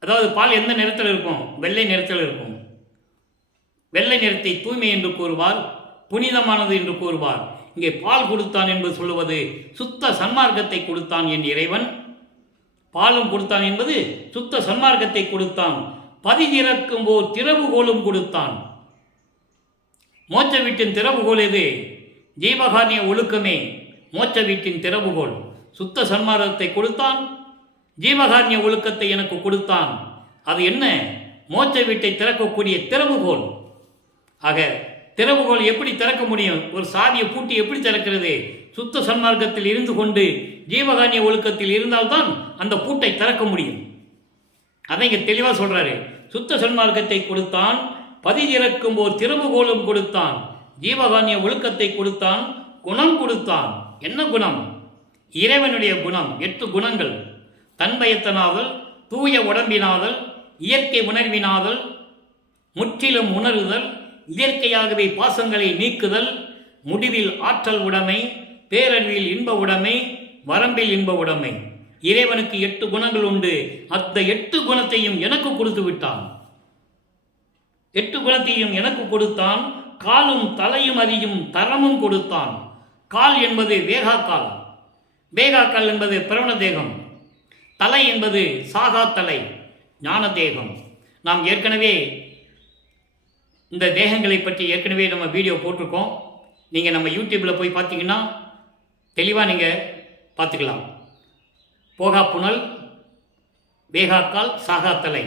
அதாவது பால் எந்த நிறத்தில் இருக்கும்? வெள்ளை நிறத்தில் இருக்கும். வெள்ளை நிறத்தை தூய்மை என்று கூறுவார், புனிதமானது என்று கூறுவார். இங்கே பால் கொடுத்தான் என்பது சொல்லுவது சுத்த சன்மார்க்கத்தை கொடுத்தான் என் இறைவன். பாலும் கொடுத்தான் என்பது சுத்த சன்மார்க்கத்தை கொடுத்தான். பதி திறக்கும் போது திறவுகோலும் கொடுத்தான். மோட்ச வீட்டின் திறவுகோல் எது? ஜீவகாரணிய ஒழுக்கமே மோட்ச வீட்டின் திறவுகோல். சுத்த சன்மார்க்கத்தை கொடுத்தான், ஜீவகாரணிய ஒழுக்கத்தை எனக்கு கொடுத்தான். அது என்ன? மோட்ச வீட்டை திறக்கக்கூடிய திறவுகோல். ஆக திறவுகோல் எப்படி திறக்க முடியும்? ஒரு சாதியை பூட்டி எப்படி திறக்கிறது? சுத்த சன்மார்க்கத்தில் இருந்து கொண்டு ஜீவகாரணிய ஒழுக்கத்தில் இருந்தால்தான் அந்த பூட்டை திறக்க முடியும். அதை இங்கே தெளிவாக சொல்றாரு. சுத்த சன்மார்க்கத்தை கொடுத்தான், பதி திறக்கும் போது திறவுகோலும் கொடுத்தான், ஜீவகாரணிய ஒழுக்கத்தை கொடுத்தான், குணம் கொடுத்தான். என்ன குணம்? இறைவனுடைய குணம். 8 குணங்கள்: தன்மயத்தனாதல், தூய உடம்பினாதல், இயற்கை உணர்வினாதல், முற்றிலும் உணருதல், இயற்கையாகவே பாசங்களை நீக்குதல், முடிவில் ஆற்றல் உடைமை, பேரறிவில் இன்ப உடைமை, வரம்பில் இன்ப உடைமை. இறைவனுக்கு 8 குணங்கள் உண்டு. அந்த 8 குணத்தையும் எனக்கு கொடுத்து விட்டான். 8 குணத்தையும் எனக்கு கொடுத்தான். காலும் தலையும் அறியும் தரமும் கொடுத்தான். கால் என்பது வேகாக்கால், வேகாக்கால் என்பது பிரவண தேகம், தலை என்பது சாகா தலை ஞான தேகம். நாம் ஏற்கனவே இந்த தேகங்களை பற்றி ஏற்கனவே நம்ம வீடியோ போட்டிருக்கோம். நீங்கள் நம்ம யூடியூப்பில் போய் பார்த்தீங்கன்னா தெளிவாக நீங்கள் பார்த்துக்கலாம். போகா புனல், வேகாக்கால், சாகாத்தலை,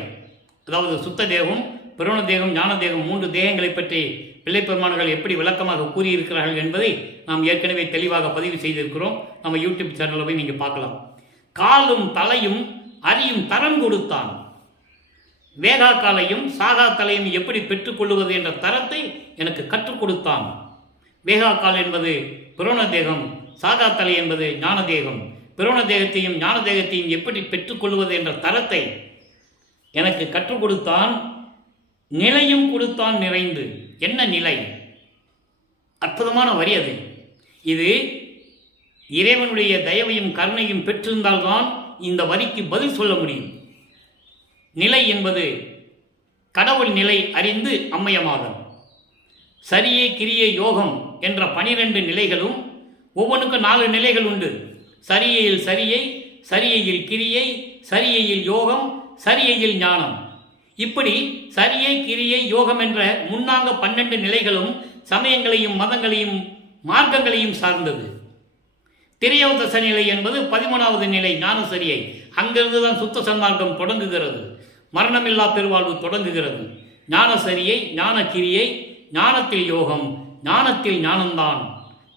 அதாவது சுத்த தேகம், பிரண தேகம், ஞான தேகம், 3 தேகங்களை பற்றி பிள்ளைப்பெருமான்கள் எப்படி விளக்கமாக கூறியிருக்கிறார்கள் என்பதை நாம் ஏற்கனவே தெளிவாக பதிவு செய்திருக்கிறோம். நம்ம யூடியூப் சேனலில் போய் நீங்கள் பார்க்கலாம். காலும் தலையும் அறியும் தரம் கொடுத்தான். வேகாக்காலையும் சாகாத்தலையும் எப்படி பெற்றுக்கொள்வது என்ற தரத்தை எனக்கு கற்றுக் கொடுத்தான். வேகாக்கால் என்பது பிரண தேகம், சாகாத்தலை என்பது ஞான தேகம். பிரண தேகத்தையும் ஞான தேகத்தையும் எப்படி பெற்றுக்கொள்வது என்ற தரத்தை எனக்கு கற்றுக் கொடுத்தான். நிலையும் கொடுத்தான் நிறைந்து. என்ன நிலை? அற்புதமான வரி அது. இது இறைவனுடைய தயவையும் கருணையும் பெற்றிருந்தால்தான் இந்த வரிக்கு பதில் சொல்ல முடியும். நிலை என்பது கடவுள் நிலை அறிந்து அம்மையமாதல். சரியே கிரியே யோகம் என்ற 12 நிலைகளும் ஒவ்வொன்றுக்கும் 4 நிலைகள் உண்டு. சரியையில் சரியை, சரியையில் கிரியை, சரியையில் யோகம், சரியையில் ஞானம். இப்படி சரியை கிரியை யோகம் என்ற முன்னாங்க 12 நிலைகளும் சமயங்களையும் மதங்களையும் மார்க்கங்களையும் சார்ந்தது. திரையோதச நிலை என்பது 13வது நிலை, ஞான சரியை. அங்கிருந்து தான் சுத்த சன்மார்க்கம் தொடங்குகிறது. மரணமில்லா பெருவாழ்வு தொடங்குகிறது. ஞான சரியை, ஞான கிரியை, ஞானத்தில் யோகம், ஞானத்தில் ஞானம்தான்.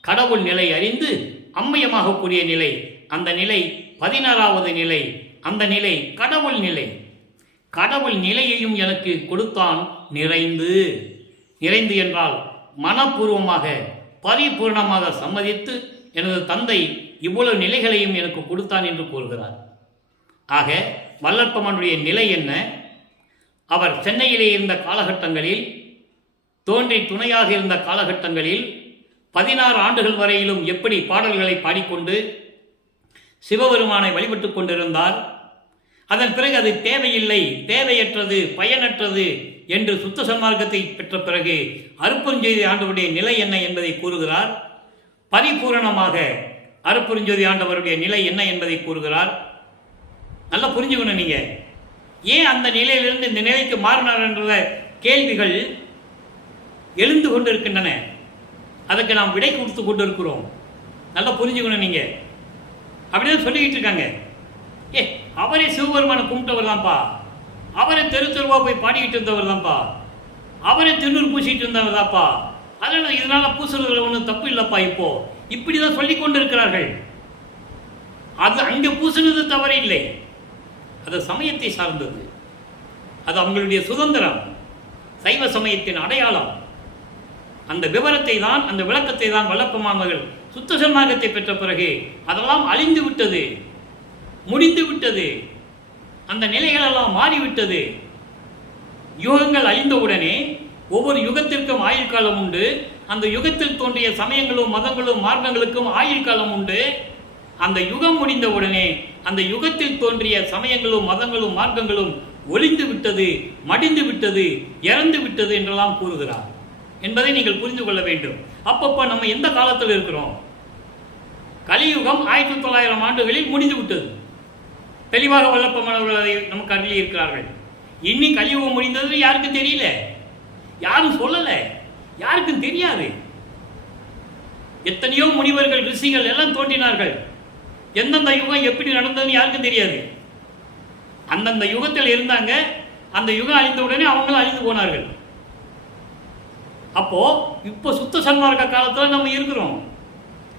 கடவுள் நிலை அறிந்து அம்மையமாக கூடிய நிலை. அந்த நிலை 16வது நிலை. அந்த நிலை கடவுள் நிலை. கடவுள் நிலையையும் எனக்கு கொடுத்தான் நிறைந்து. நிறைந்து என்றால் மனப்பூர்வமாக பரிபூர்ணமாக சம்மதித்து எனது தந்தை இவ்வளவு நிலைகளையும் எனக்கு கொடுத்தான் என்று கூறுகிறார். ஆக வல்லற்பமனுடைய நிலை என்ன? அவர் சென்னையிலே இருந்த காலகட்டங்களில், தோன்றி துணையாக இருந்த காலகட்டங்களில் 16 ஆண்டுகள் வரையிலும் எப்படி பாடல்களை பாடிக்கொண்டு சிவபெருமானை வழிபட்டு கொண்டிருந்தார். அதன் பிறகு அது தேவையில்லை, தேவையற்றது, பயனற்றது என்று சுத்த சன்மார்க்கத்தை பெற்ற பிறகு அருட்பெருஞ்சோதி ஆண்டவருடைய நிலை என்ன என்பதை கூறுகிறார். பரிபூரணமாக அருட்பெருஞ்சோதி ஆண்டவருடைய நிலை என்ன என்பதை கூறுகிறார். நல்லா புரிஞ்சுக்கணும். நீங்கள் ஏன் அந்த நிலையிலிருந்து இந்த நிலைக்கு மாறினார் என்ற கேள்விகள் எழுந்து கொண்டிருக்கின்றன. அதுக்கு நாம் விடை கொடுத்து கொண்டு இருக்கிறோம். நல்லா புரிஞ்சுக்கணும். நீங்கள் அப்படிதான் சொல்லிக்கிட்டு இருக்காங்க. அவரே சிவபெருமானை கும்பிட்டவர் தான்ப்பா, அவரை தெரு தெருவாக போய் பாடிக்கிட்டு இருந்தவர் தான்ப்பா, அவரே திருநூறு பூசிட்டு இருந்தவர் தான்ப்பா, அதனால் இதனால் பூசுறதுல ஒன்றும் தப்பு இல்லைப்பா. இப்போ இப்படி தான் சொல்லி கொண்டு இருக்கிறார்கள். அது அங்கே பூசினது தவறு இல்லை, அது சமயத்தை சார்ந்தது, அது அவங்களுடைய சுதந்திரம், சைவ சமயத்தின் அடையாளம். அந்த விவரத்தை தான், அந்த விளக்கத்தை தான் வல்லற்பமானவர்கள் சுத்த சன்மார்க்கத்தை பெற்ற பிறகு அதெல்லாம் அழிந்து விட்டது, முடிந்து விட்டது, அந்த நிலைகளெல்லாம் மாறிவிட்டது. யுகங்கள் அழிந்தவுடனே ஒவ்வொரு யுகத்திற்கும் ஆயுள் காலம் உண்டு. அந்த யுகத்தில் தோன்றிய சமயங்களும் மதங்களும் மார்க்கங்களுக்கும் ஆயுள் காலம் உண்டு. அந்த யுகம் முடிந்தவுடனே அந்த யுகத்தில் தோன்றிய சமயங்களும் மதங்களும் மார்க்கங்களும் ஒளிந்து விட்டது, மடிந்து விட்டது, இறந்து விட்டது என்றெல்லாம் கூறுகிறார் என்பதை நீங்கள் புரிந்து கொள்ள வேண்டும். அப்பப்போ நம்ம எந்த காலத்தில் இருக்கிறோம்? கலியுகம் 1900 ஆண்டுகளில் முடிந்து விட்டது. தெளிவாக வல்லற்பமானவர்கள் அதை நமக்கு அருளி இருக்கிறார்கள். இன்னி கலியுகம் முடிந்தது யாருக்கும் தெரியல, யாரும் சொல்லலை, யாருக்கும் தெரியாது. எத்தனையோ முனிவர்கள் ரிஷிகள் எல்லாம் தோன்றினார்கள். எந்தெந்த யுகம் எப்படி நடந்ததுன்னு யாருக்கும் தெரியாது. அந்தந்த யுகத்தில் இருந்தாங்க. அந்த யுகம் அழிந்த உடனே அவங்களும் அழிந்து போனார்கள். அப்போ இப்போ சுத்த சன்மார்க்க காலத்தில் நம்ம இருக்கிறோம்.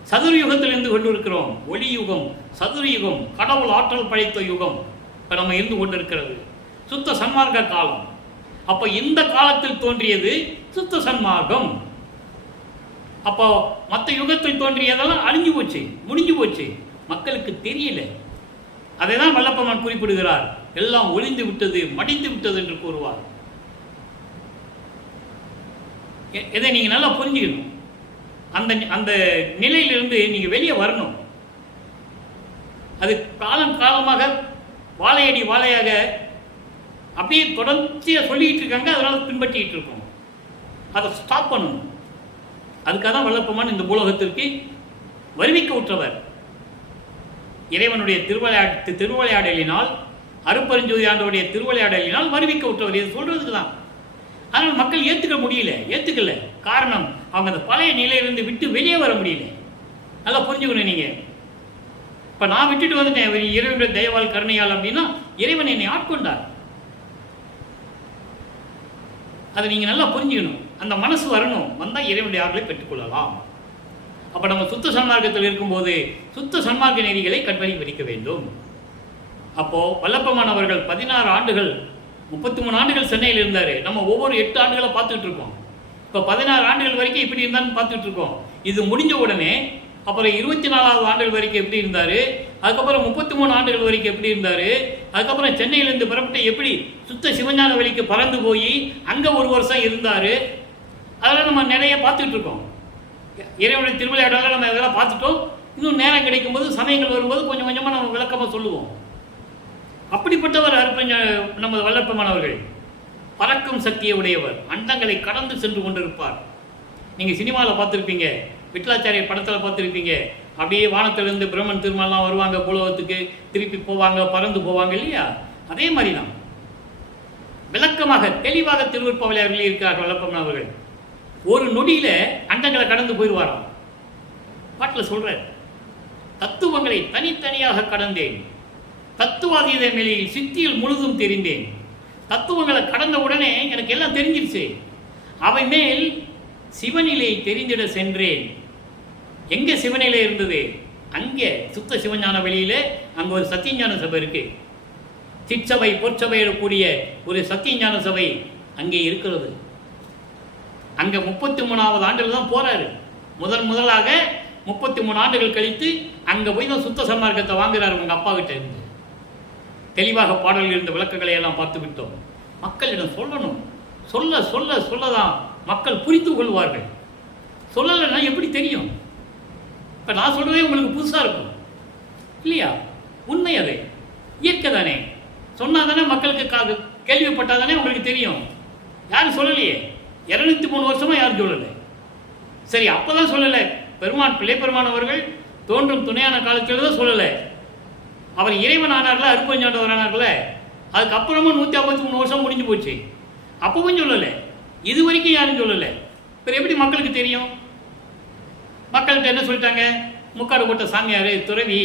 சதுர யுகத்தில் இருந்து கொண்டு இருக்கிறோம். ஒளி யுகம், சதுர யுகம், கடவுள் ஆற்றல் படைத்த யுகம் இப்போ நம்ம இருந்து கொண்டு இருக்கிறது சுத்த சன்மார்க்க காலம். அப்போ இந்த காலத்தில் தோன்றியது சுத்த சன்மார்க்கம். அப்போ மற்ற யுகத்தில் தோன்றியதெல்லாம் அழிஞ்சு போச்சு, முடிஞ்சு போச்சு, மக்களுக்கு தெரியல. அதை தான் வல்லப்பமான் குறிப்பிடுகிறார். எல்லாம் ஒளிந்து விட்டது, மடிந்து விட்டது என்று கூறுவார். இதை நீங்கள் நல்லா புரிஞ்சுக்கணும். அந்த அந்த நிலையிலிருந்து நீங்கள் வெளியே வரணும். அது காலம் காலமாக வாழையடி வாழையாக அப்படியே தொடர்ச்சியாக சொல்லிக்கிட்டு இருக்காங்க. அதனால் பின்பற்றிக்கிட்டு இருக்கோம். அதை ஸ்டாப் பண்ணணும். அதுக்காக தான் வல்லப்பமான் இந்த பூலோகத்திற்கு வருவிக்க உற்றவர். இறைவனுடைய திருவிளையாடலினால் அருட்பெருஞ்சோதி ஆண்டவருடைய திருவிளையாடலினால் வருவிக்க விட்டவர். இது சொல்றதுக்கு தான். ஆனால் மக்கள் ஏற்றுக்கல. காரணம், அவங்க அந்த பழைய நிலையிலிருந்து விட்டு வெளியே வர முடியல. நல்லா புரிஞ்சுக்கணும். நீங்கள் இப்போ நான் விட்டுட்டு வந்துட்டேன் இறைவனுடைய தயவால் கருணையால் அப்படின்னா, இறைவன் என்னை ஆட்கொண்டார். அதை நீங்கள் நல்லா புரிஞ்சுக்கணும். அந்த மனசு வரணும். வந்தால் இறைவனுடைய ஆற்றலை பெற்றுக்கொள்ளலாம். அப்போ நம்ம சுத்த சன்மார்க்கத்தில் இருக்கும்போது சுத்த சன்மார்க்க நெறிகளை கற்பனை படிக்க வேண்டும். அப்போது வல்லப்பமான் அவர்கள் 16 ஆண்டுகள் 33 ஆண்டுகள் சென்னையில் இருந்தார். நம்ம ஒவ்வொரு 8 ஆண்டுகளை பார்த்துட்டு இருக்கோம். இப்போ 16 ஆண்டுகள் வரைக்கும் இப்படி இருந்தான்னு பார்த்துட்டு இருக்கோம். இது முடிஞ்ச உடனே அப்புறம் 24வது ஆண்டுகள் வரைக்கும் எப்படி இருந்தார், அதுக்கப்புறம் 33 ஆண்டுகள் வரைக்கும் எப்படி இருந்தார், அதுக்கப்புறம் சென்னையிலேருந்து புறப்பட்டு எப்படி சுத்த சிவஞான வழிக்கு பறந்து போய் அங்கே 1 வருஷம் இருந்தார். அதெல்லாம் நம்ம நிறைய பார்த்துட்டு இருக்கோம். இறைவனுடைய திருவிளையாடலாம் நம்ம இதெல்லாம் பார்த்துட்டோம். இன்னும் நேரம் கிடைக்கும்போது சமயங்கள் வரும்போது கொஞ்சம் கொஞ்சமாக நம்ம விளக்கமாக சொல்லுவோம். அப்படிப்பட்டவர் நமது வல்லப்பமானவர்கள் பறக்கும் சக்தியை உடையவர். அண்டங்களை கடந்து சென்று கொண்டிருப்பார். நீங்கள் சினிமாவில் பார்த்துருப்பீங்க, விட்டலாச்சாரியர் படத்தில் பார்த்துருப்பீங்க. அப்படியே வானத்திலிருந்து பிரம்மன் திருமாலாம் வருவாங்க, பூலோகத்துக்கு திருப்பி போவாங்க, பறந்து போவாங்க இல்லையா? அதே மாதிரி தான் விளக்கமாக தெளிவாக திருவருட்பாவையாளர்கள் இருக்கிறார்கள் வல்லப்பமானவர்கள். ஒரு நொடியில் அண்டங்களை கடந்து போயிடுவாராம். பாட்டில் சொல்கிறார், தத்துவங்களை தனித்தனியாக கடந்தேன், தத்துவாதீத மேலையில் சித்தியில் முழுதும் தெரிந்தேன். தத்துவங்களை கடந்த உடனே எனக்கு எல்லாம் தெரிஞ்சிருச்சு. அவை மேல் சிவநிலை தெரிந்திட சென்றேன். எங்கே சிவநிலை இருந்தது? அங்கே சுத்த சிவஞான வெளியில அங்கே ஒரு சத்தியஞான சபை இருக்கு. சிற்சபை பொற்சபையிடக்கூடிய ஒரு சத்தியஞான சபை அங்கே இருக்கிறது. அங்கே 33வது ஆண்டுகள் தான் போறாரு. முதலாக 33 ஆண்டுகள் கழித்து அங்கே போய் தான் சுத்த சன்மார்க்கத்தை வாங்குறாரு உங்க அப்பா கிட்ட இருந்து. தெளிவாக பாடல்கள் இருந்த விளக்கங்களை எல்லாம் பார்த்து விட்டோம். மக்களிடம் சொல்லணும். சொல்லதான் மக்கள் புரிந்து கொள்வார்கள். சொல்லலைன்னா எப்படி தெரியும்? இப்போ நான் சொல்றதே உங்களுக்கு புதுசாக இருக்கும் இல்லையா? உண்மை அது, இயற்கை தானே. சொன்னால் தானே மக்களுக்கு கேள்விப்பட்டால் தானே உங்களுக்கு தெரியும். யாரும் சொல்லலையே, 203 வருஷமா யாரும் சொல்லலை. சரி, அப்போ தான் சொல்லலை. பிள்ளை பெருமான் அவர்கள் தோன்றும் துணையான காலத்தில் தான் சொல்லலை. அவர் இறைவன் ஆனார்ல, அருட்பெருஞ்சாண்டவர் ஆனார்ல, அதுக்கப்புறமும் 153 வருஷம் முடிஞ்சு போச்சு. அப்பவும் சொல்லலை, இது வரைக்கும் யாரும் சொல்லலை. இப்போ எப்படி மக்களுக்கு தெரியும்? மக்கள்கிட்ட என்ன சொல்லிட்டாங்க? முக்காடு போட்ட சாமியார் துறவி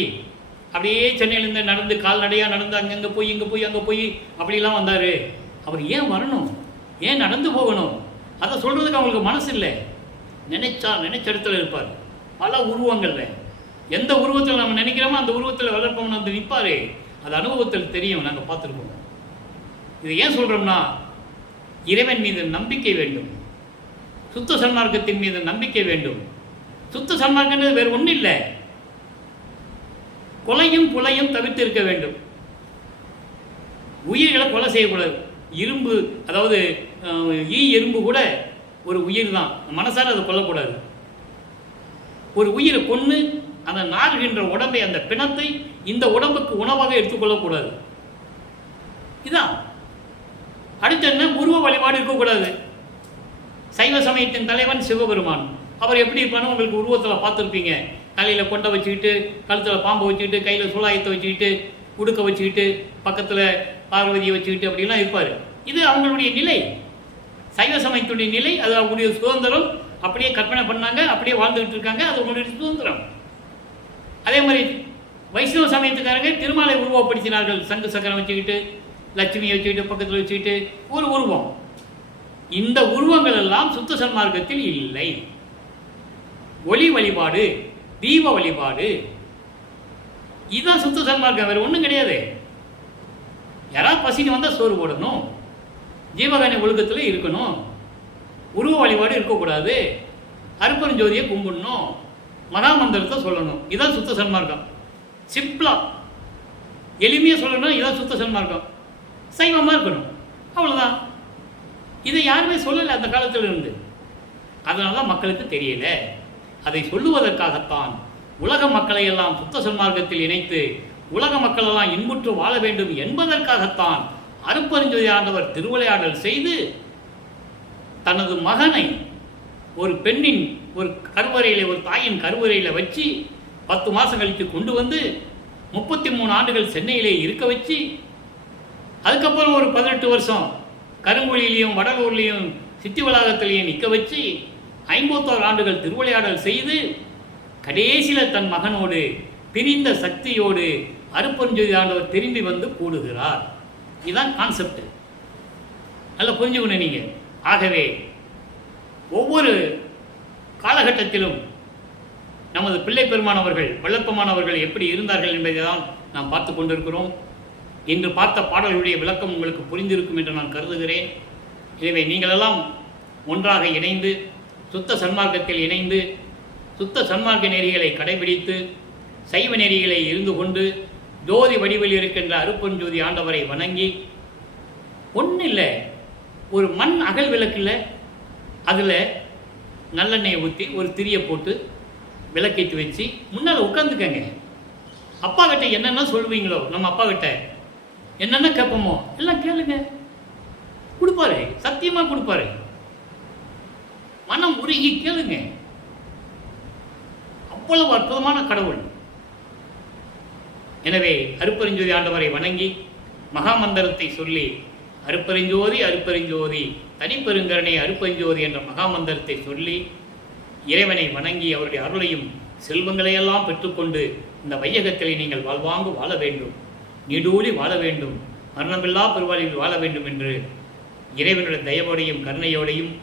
அப்படியே சென்னையிலேருந்து நடந்து கால்நடையாக நடந்து அங்கங்கே போய் இங்கே போய் அங்கே போய் அப்படிலாம் வந்தார். அவர் ஏன் வரணும்? ஏன் நடந்து போகணும்? அதை சொல்கிறதுக்கு அவங்களுக்கு மனசு இல்லை. நினைச்ச இடத்துல இருப்பார். பல உருவங்களில் எந்த உருவத்தில் நம்ம நினைக்கிறோமோ அந்த உருவத்தில் வளர்ப்பவன் வந்து நிற்பார். அது அனுபவத்தில் தெரியும், நாங்கள் பார்த்துருக்கோம். இது ஏன் சொல்கிறோம்னா, இறைவன் மீது நம்பிக்கை வேண்டும், சுத்த சன்மார்க்கத்தின் மீது நம்பிக்கை வேண்டும். சுத்த சன்மார்க்கன்றது வேறு ஒன்றும் இல்லை. கொலையும் புலையும் தவிர்த்து இருக்க வேண்டும். உயிர்களை கொலை செய்யக்கூடாது. இரும்பு, அதாவது எறும்பு கூட ஒரு உயிர் தான், மனசார அதை கொல்லக்கூடாது. ஒரு உயிரை கொன்று அந்த நாள்கின்ற உடம்பை, அந்த பிணத்தை இந்த உடம்புக்கு உணவாக எடுத்துக்கொள்ளக்கூடாது. இதான். அடுத்து என்ன? உருவ வழிபாடு இருக்கக்கூடாது. சைவ சமயத்தின் தலைவன் சிவபெருமான். அவர் எப்படி இருப்பானு உங்களுக்கு உருவத்தில் பார்த்துருப்பீங்க. தலையில் கொண்டை வச்சுக்கிட்டு, கழுத்தில் பாம்பை வச்சுக்கிட்டு, கையில் சூலாயத்தை வச்சுக்கிட்டு, உடுக்க வச்சுக்கிட்டு, பக்கத்தில் பார்வதியை வச்சுக்கிட்டு அப்படிலாம் இருப்பார். இது அவங்களுடைய நிலை, சைவ சமயத்துடைய நிலை. அது அவங்களுடைய சுதந்திரம். அப்படியே கற்பனை பண்ணாங்க, அப்படியே வாழ்ந்துகிட்டு இருக்காங்க. அது அவங்களுடைய சுதந்திரம். அதே மாதிரி வைஷ்ணவ சமயத்துக்காரங்க திருமாலை உருவப்படுத்தினார்கள். சங்கு சக்கரம் வச்சுக்கிட்டு, லட்சுமியை வச்சுக்கிட்டு, பக்கத்தில் வச்சுக்கிட்டு ஒரு உருவம். இந்த உருவங்கள் எல்லாம் சுத்த சன்மார்க்கத்தில் இல்லை. ஒளி வழிபாடு, தீப வழிபாடு, இதுதான் சுத்த சன்மார்க்கம். வேறு ஒன்றும் கிடையாது. யாராவது பசிக்கு வந்தால் சோறு போடணும், ஜீவகாணி ஒழுக்கத்தில் இருக்கணும், உருவ வழிபாடு இருக்கக்கூடாது, அருட்பெருஞ்சோதியை கும்பிடணும், மகாமந்திரத்தை சொல்லணும். இதுதான் சுத்த சன்மார்க்கம். சிம்பிளாக எளிமையாக சொல்லணும். இதுதான் சுத்த சன்மார்க்கம். சைவமாக இருக்கணும், அவ்வளோதான். இதை யாருமே சொல்லலை அந்த காலத்தில் இருந்து. அதனால தான் மக்களுக்கு தெரியல. அதை சொல்லுவதற்காகத்தான் உலக மக்களை எல்லாம் சுத்த சன்மார்க்கத்தில் இணைத்து உலக மக்கள் எல்லாம் இன்புற்று வாழ வேண்டும் என்பதற்காகத்தான் அருட்பெருஞ்சோதி ஆண்டவர் திருவிளையாடல் செய்து தனது மகனை ஒரு பெண்ணின் ஒரு கருவறையில், ஒரு தாயின் கருவறையில் வச்சு 10 மாதம் கழித்து கொண்டு வந்து 33 ஆண்டுகள் சென்னையிலே இருக்க வச்சு அதுக்கப்புறம் ஒரு 18 வருஷம் கருங்குழியிலையும் வடலூர்லேயும் சித்தி வளாகத்திலையும் நிற்க வச்சு 51 ஆண்டுகள் திருவிளையாடல் செய்து கடைசியில் தன் மகனோடு பிரிந்த சக்தியோடு அருட்பெருஞ்சோதி ஆண்டவர் திரும்பி வந்து கூடுகிறார். இதுதான் கான்செப்ட். நல்லா புரிஞ்சுக்கணும் நீங்கள். ஆகவே ஒவ்வொரு காலகட்டத்திலும் நமது பிள்ளை பெருமானவர்கள் வள்ளற்பமானவர்கள் எப்படி இருந்தார்கள் என்பதை தான் நாம் பார்த்து கொண்டிருக்கிறோம். இன்று பார்த்த பாடல்களுடைய விளக்கம் உங்களுக்கு புரிந்திருக்கும் என்று நான் கருதுகிறேன். எனவே நீங்களெல்லாம் ஒன்றாக இணைந்து சுத்த சன்மார்க்கத்தில் இணைந்து சுத்த சன்மார்க்க நெறிகளை கடைபிடித்து சைவ நெறிகளை இருந்து கொண்டு ஜோதி வடிவில் இருக்கின்ற அருட்பெருஞ்சோதி ஆண்டவரை வணங்கி, ஒன்றும் இல்லை, ஒரு மண் அகல் விளக்கில் அதில் நல்லெண்ணெயை ஊற்றி ஒரு திரியை போட்டு விளக்கேற்றி வச்சு முன்னால் உட்காந்துக்கங்க. அப்பா கிட்ட என்னென்ன சொல்லுவீங்களோ, நம்ம அப்பா கிட்ட என்னென்ன கேட்போமோ எல்லாம் கேளுங்க, கொடுப்பாரு, சத்தியமாக கொடுப்பாரு. மனம் உருகி கேளுங்க. அவ்வளவு அற்புதமான கடவுள். எனவே அருட்பெருஞ்சோதி ஆண்டவரை வணங்கி மகாமந்திரத்தை சொல்லி அருட்பெருஞ்சோதி அருட்பெருஞ்சோதி தனிப்பெருங்கருணை அருட்பெருஞ்சோதி என்ற மகாமந்திரத்தை சொல்லி இறைவனை வணங்கி அவருடைய அருளையும் செல்வங்களையெல்லாம் பெற்றுக்கொண்டு இந்த வையகத்திலே நீங்கள் வாழ்வாங்கு வாழ வேண்டும், நீடூழி வாழ வேண்டும், மரணமில்லா பெருவாழ்வில் வாழ வேண்டும் என்று இறைவனுடைய தயவோடையும் கருணையோடையும்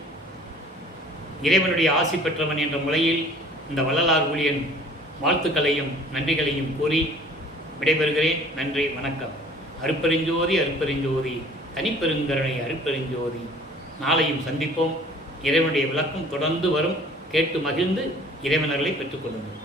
இறைவனுடைய ஆசி பெற்றவன் என்ற முறையில் இந்த வள்ளலார் ஊழியன் வாழ்த்துக்களையும் நன்றிகளையும் கூறி விடைபெறுகிறேன். நன்றி, வணக்கம். அருட்பெருஞ்சோதி அருட்பெருஞ்சோதி தனிப்பெருங்கருணை அருட்பெருஞ்சோதி. நாளையும் சந்திப்போம். இறைவனுடைய விளக்கம் தொடர்ந்து வரும். கேட்டு மகிழ்ந்து இறைவனர்களை பெற்றுக்கொள்ளுங்கள்.